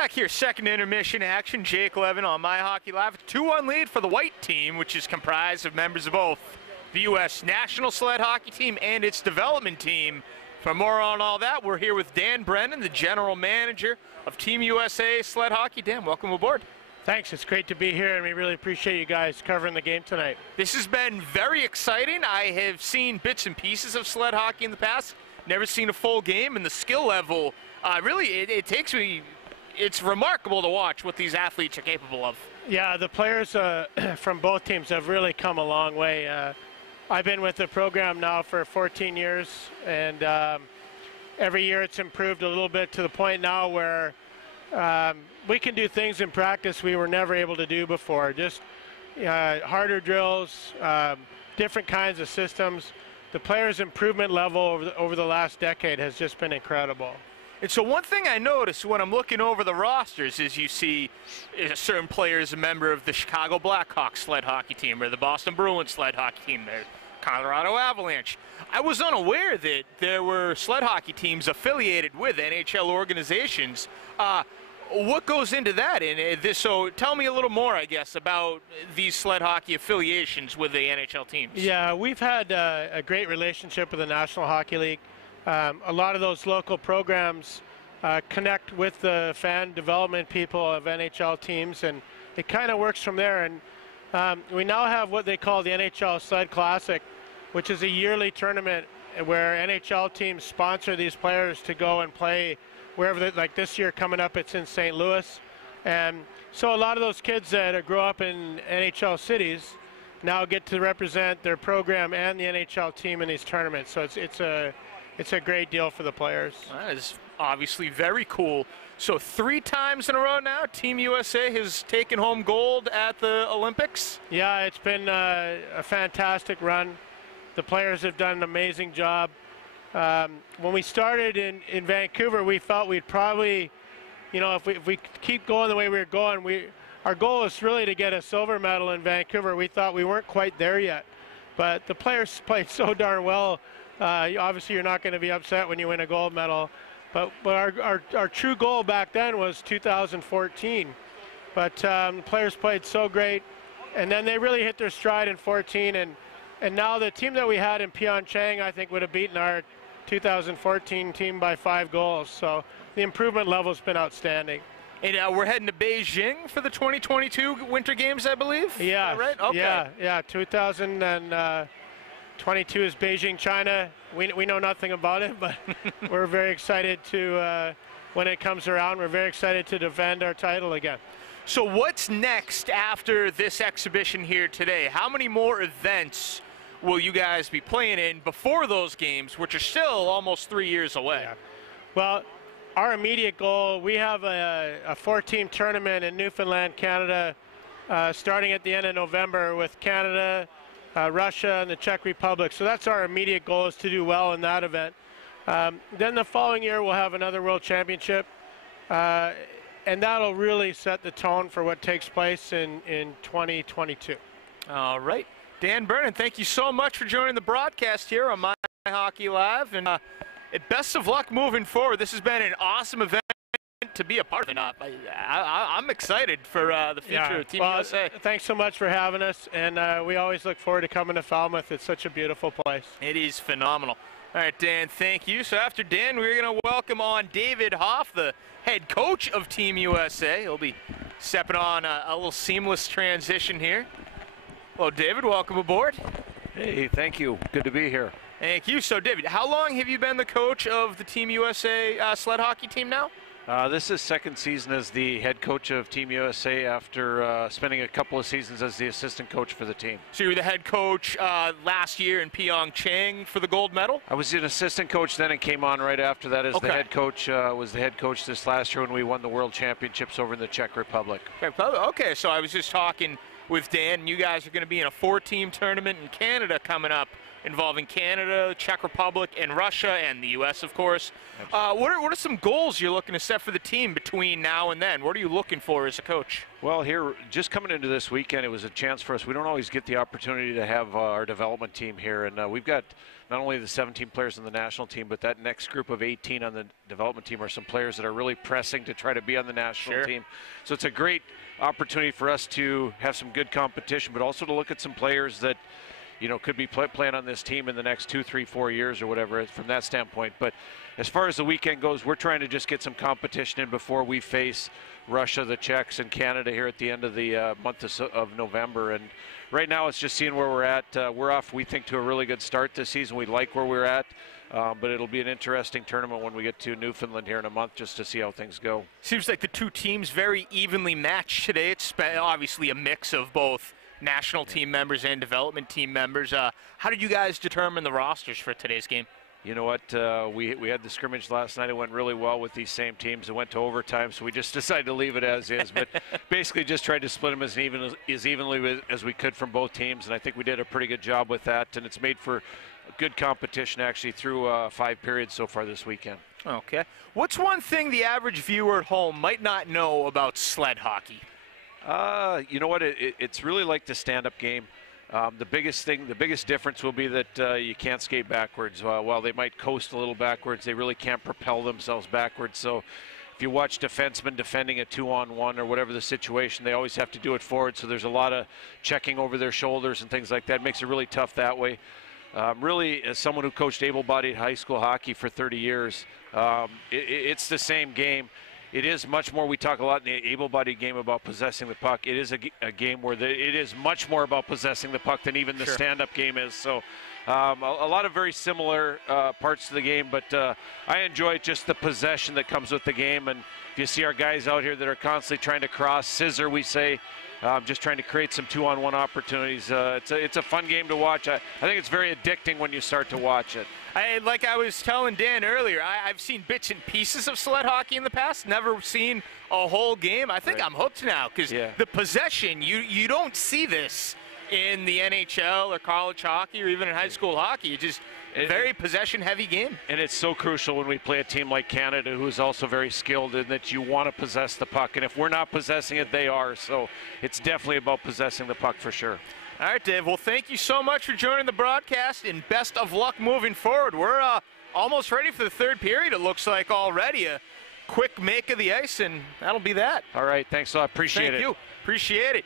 Back here, second intermission action. Jake Levin on My Hockey Live. 2-1 lead for the white team, which is comprised of members of both the U.S. national sled hockey team and its development team. For more on all that, we're here with Dan Brennan, the general manager of Team USA Sled Hockey. Dan, welcome aboard. Thanks. It's great to be here, and we really appreciate you guys covering the game tonight. This has been very exciting. I have seen bits and pieces of sled hockey in the past. Never seen a full game, and the skill level, really, it takes me... It's remarkable to watch what these athletes are capable of. Yeah, the players from both teams have really come a long way. I've been with the program now for 14 years, and every year it's improved a little bit to the point now where we can do things in practice we were never able to do before. Just harder drills, different kinds of systems. The players' improvement level over the last decade has just been incredible. And so one thing I notice when I'm looking over the rosters is you see certain players a member of the Chicago Blackhawks sled hockey team or the Boston Bruins sled hockey team, the Colorado Avalanche. I was unaware that there were sled hockey teams affiliated with NHL organizations. What goes into that? So tell me a little more, I guess, about these sled hockey affiliations with the NHL teams. Yeah, we've had a great relationship with the National Hockey League. A lot of those local programs connect with the fan development people of NHL teams, and it kind of works from there. And we now have what they call the NHL Sled Classic, which is a yearly tournament where NHL teams sponsor these players to go and play wherever, like this year coming up, it's in St. Louis. And so a lot of those kids that grow up in NHL cities now get to represent their program and the NHL team in these tournaments. So it's a great deal for the players. That is obviously very cool. So 3 times in a row now, Team USA has taken home gold at the Olympics? Yeah, it's been a fantastic run. The players have done an amazing job. When we started in Vancouver, we felt we'd probably, if we keep going the way we were going, our goal is really to get a silver medal in Vancouver. We thought we weren't quite there yet, but the players played so darn well. Obviously, you're not going to be upset when you win a gold medal, but our true goal back then was 2014. But the players played so great, and then they really hit their stride in 14. And now the team that we had in Pyeongchang, I think, would have beaten our 2014 team by 5 goals. So the improvement level has been outstanding. And we're heading to Beijing for the 2022 Winter Games, I believe? Yeah. Is that right? Okay. Yeah. 2022 is Beijing, China. We know nothing about it, but we're very excited to, when it comes around, we're very excited to defend our title again. So what's next after this exhibition here today? How many more events will you guys be playing in before those games, which are still almost 3 years away? Yeah. Well, our immediate goal, we have a 4-team tournament in Newfoundland, Canada, starting at the end of November with Canada, Russia, and the Czech Republic. So that's our immediate goal, is to do well in that event. Then the following year we'll have another World Championship, and that'll really set the tone for what takes place in 2022. All right. Dan Burton, thank you so much for joining the broadcast here on My Hockey Live, and best of luck moving forward. This has been an awesome event to be a part of. I'm excited for the future of Team USA. Thanks so much for having us, and we always look forward to coming to Falmouth. It's such a beautiful place. It is phenomenal. All right, Dan, thank you. So after Dan, we're going to welcome on David Hoff, the head coach of Team USA. He'll be stepping on a little seamless transition here. Well, David, welcome aboard. Hey, thank you. Good to be here. Thank you. So, David, how long have you been the coach of the Team USA sled hockey team now? This is second season as the head coach of Team USA after spending a couple of seasons as the assistant coach for the team. So you were the head coach last year in Pyeongchang for the gold medal? I was an assistant coach then and came on right after that as the head coach. Was the head coach this last year when we won the World Championships over in the Czech Republic. Okay, so I was just talking with Dan, and you guys are going to be in a 4-team tournament in Canada coming up involving Canada, Czech Republic, and Russia, and the U.S., of course. What are some goals you're looking to set for the team between now and then? What are you looking for as a coach? Well, here, just coming into this weekend, it was a chance for us. We don't always get the opportunity to have our development team here, and we've got not only the 17 players on the national team, but that next group of 18 on the development team are some players that are really pressing to try to be on the national team. So it's a great opportunity for us to have some good competition, but also to look at some players that, you know, could be playing on this team in the next 2, 3, 4 years or whatever from that standpoint. But as far as the weekend goes, we're trying to just get some competition in before we face Russia, the Czechs, and Canada here at the end of the month of November. And right now it's just seeing where we're at. We're off, we think, to a really good start this season. We like where we're at. But it'll be an interesting tournament when we get to Newfoundland here in a month, just to see how things go. Seems like the two teams very evenly matched today. It's obviously a mix of both national team members and development team members. How did you guys determine the rosters for today's game? You know what, we had the scrimmage last night. It went really well with these same teams. It went to overtime, so we just decided to leave it as is. But basically just tried to split them as evenly as we could from both teams, and I think we did a pretty good job with that. And it's made for good competition actually through 5 periods so far this weekend. Okay. What's one thing the average viewer at home might not know about sled hockey? You know what, it's really like the stand-up game. The biggest difference will be that you can't skate backwards. While they might coast a little backwards, they really can't propel themselves backwards. So if you watch defensemen defending a 2-on-1 or whatever the situation, they always have to do it forward. So there's a lot of checking over their shoulders and things like that. It makes it really tough that way. Really, as someone who coached able-bodied high school hockey for 30 years, it's the same game. It is much more, we talk a lot in the able-bodied game about possessing the puck. It is a game where it is much more about possessing the puck than even the stand-up game is. So a lot of very similar parts to the game, but I enjoy just the possession that comes with the game. And if you see our guys out here that are constantly trying to cross, scissor, we say, just trying to create some 2-on-1 opportunities. It's a fun game to watch. I think it's very addicting when you start to watch it. Like I was telling Dan earlier, I've seen bits and pieces of sled hockey in the past, never seen a whole game. I think I'm hooked now because the possession, you don't see this in the NHL or college hockey or even in high school hockey. It's just a very possession-heavy game. And it's so crucial when we play a team like Canada, who is also very skilled, in that you want to possess the puck. And if we're not possessing it, they are. So it's definitely about possessing the puck for sure. All right, Dave. Well, thank you so much for joining the broadcast, and best of luck moving forward. We're almost ready for the third period, it looks like already. A quick make of the ice, and that'll be that. All right. Thanks a lot. Appreciate it. Thank you. Appreciate it.